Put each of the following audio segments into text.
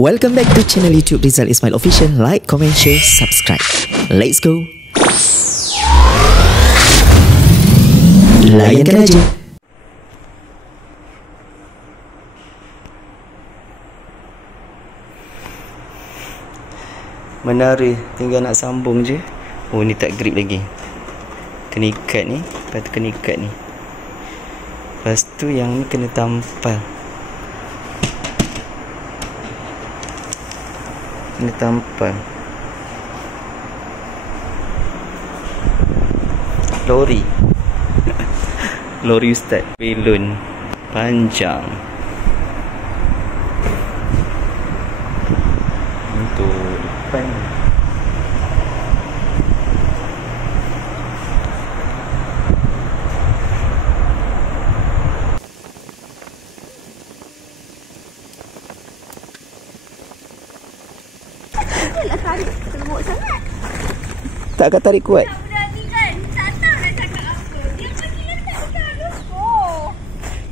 Welcome back to channel YouTube Rizal Ismail Official. Like, comment, share, subscribe. Let's go. Layankan aja. Menara tinggal nak sambung je. Oh, ni tak grip lagi. Kena ikat ni. Lepas tu kena ikat ni. Lepas tu yang ni kena tampal. Kena tampal. Lori. Lori ustaz. Belon panjang. Untuk depan. Tak akan tarik kuat.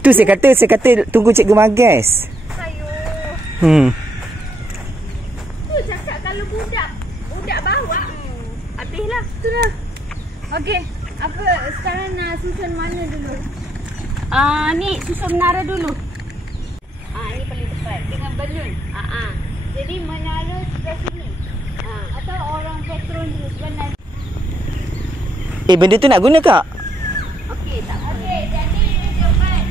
Tu saya kata tunggu Cikgu Magas. Tu cakap kalau budak bawa habislah tu lah. Okey, apa sekarang nak susun mana dulu? Ni susun menara dulu. Ini paling tepat dengan balon. Jadi menara sebelah sini. Atau orang patron dulu sebenarnya. Benda tu nak guna kak? Okey, tak. Okey, jadi cepat.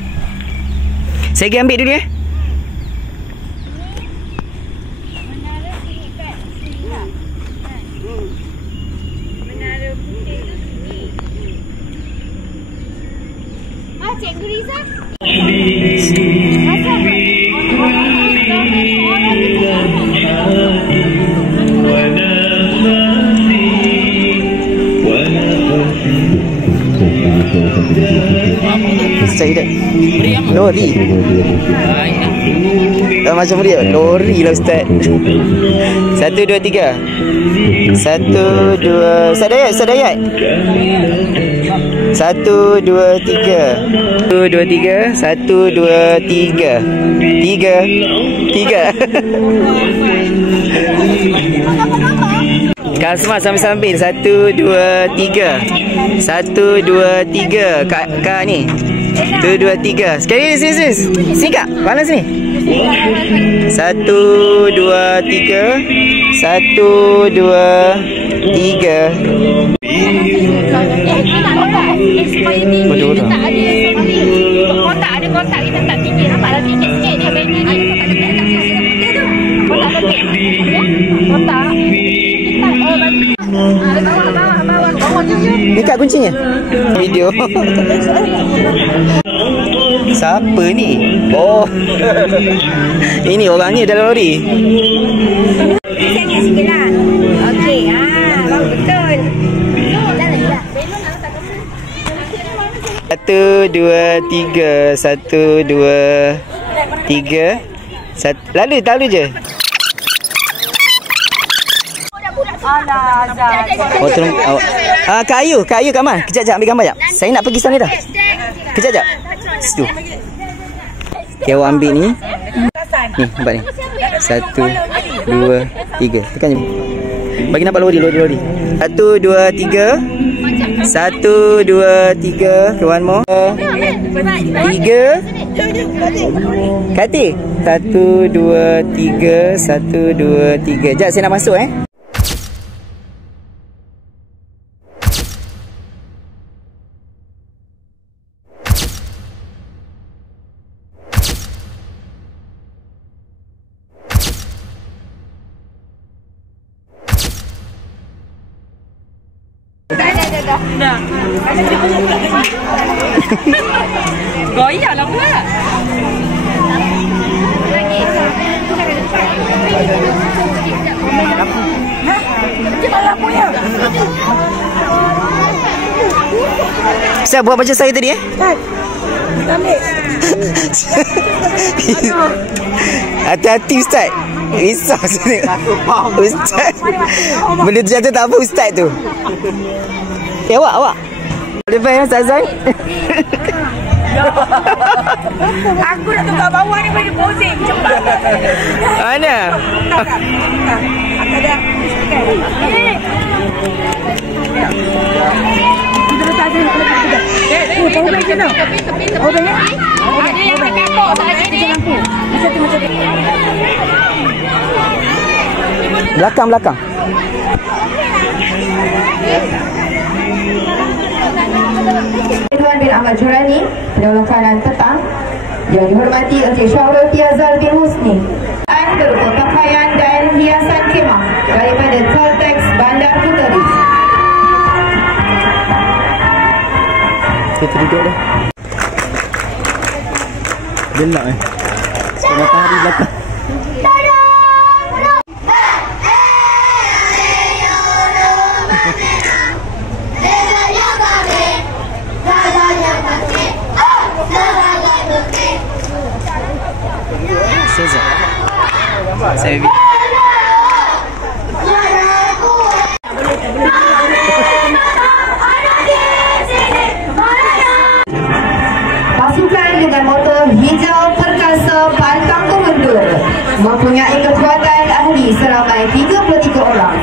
Saya pergi ambil dulu ya. Menara sini kan? Sini lah. Menara putih tu sini. Cikgu Riza? Masa apa? Saya dah lori. Macam dia lori lah ustaz. 1, 2, 3. 1, 2. Ustaz Dayat. 1, 2, 3. 1, 2, 3. 1, 2, 3. 3. Kasma sambil-sambil. 1, 2, 3. 1, 2, 3. Kak ni 1, 2, 3. Sekali sini. Sini kak. Mana sini? 1, 2, 3. 1, 2, 3. Betul tak ada kotak kita tak tinggi. Nampaklah tinggi sikit dia bagi ni. Kotak kecil. Kotak. Bawah. Ni kat kuncinya. Video. Siapa ni? Oh. Ini orangnya dalam lori. Saya sikitlah. Okey. Betul. Jalanlah. Belon nak letak kamu. 1, 2, 3. 1, 2, 3. Lalu je. Oh, tolong. Kak Ayu kat mana? Kejap ambil gambar jap. Saya nak pergi sana dah. Kejap. Situ. Okay, awak ambil ni. Ni, nampak ni. 1, 2, 3. Tekan je. Bagi nampak lori. 1, 2, 3. 1, 2, 3. One more. 3. Kati. 1, 2, 3. 1, 2, 3. Sekejap saya nak masuk Dah. Goyang lah pula. Lagi. Cepat lah punya. Saya buat macam saya tadi Ambil. Hati-hati ustaz. Risau sini. Ustaz. Benda tu jatuh tak apa ustaz tu. Awak. Boleh faham Ustaz Zain? Aku nak tukar bawah ni bagi posing cepat. Mana? Ada. Kita letak sini. Kau baik ke tak? Oh baik. Ada yang nak kapok saja ni. Macam tu. Belakang. Tuan bin Ahmad Jurani, Pendahulu Kanan Petang, yang dihormati Encik Syahrul Tiazal bin Husni. Berupa pakaian dan hiasan khemah daripada Teltex Bandar Kuteris. Kita duduk dah. Gelap matahari belakang. Saya Pasukan dengan motor hijau perkasa pantang komandur mempunyai kekuatan ahli seramai 33 orang.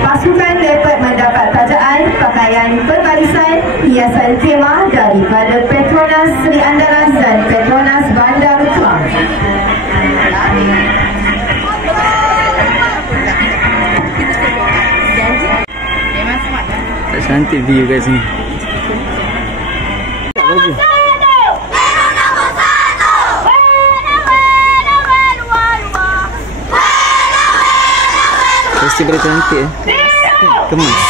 Pasukan dapat mendapat tajaan pakaian perbarisan hiasan khemah daripada Petronas Seri Andalas dan Petronas Bandar Kelang. tak cantik view kat sini. Tak baju. Festival cantik. Kemas.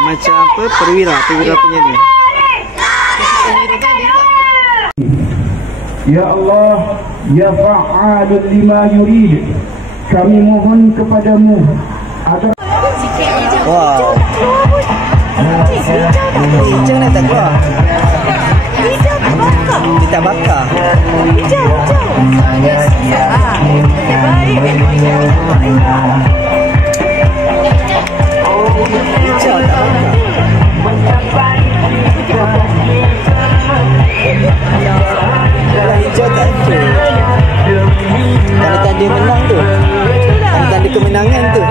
Macam apa? Perwira punya ni. Ya Allah, Ya Fa'alul lima yurid, kami mohon kepadamu agar Wow. Hijau nak tak keluar? Kita bakar. Hijau. Hijau tak bakar. Hijau tak ada. Tanda-tanda menang tu. Tanda-tanda kemenangan tu.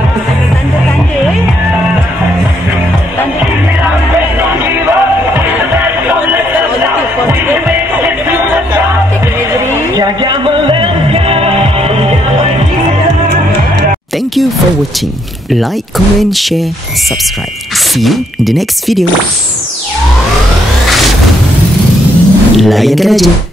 Thank you for watching. Like, comment, share, subscribe. See you in the next video. Layankan aja.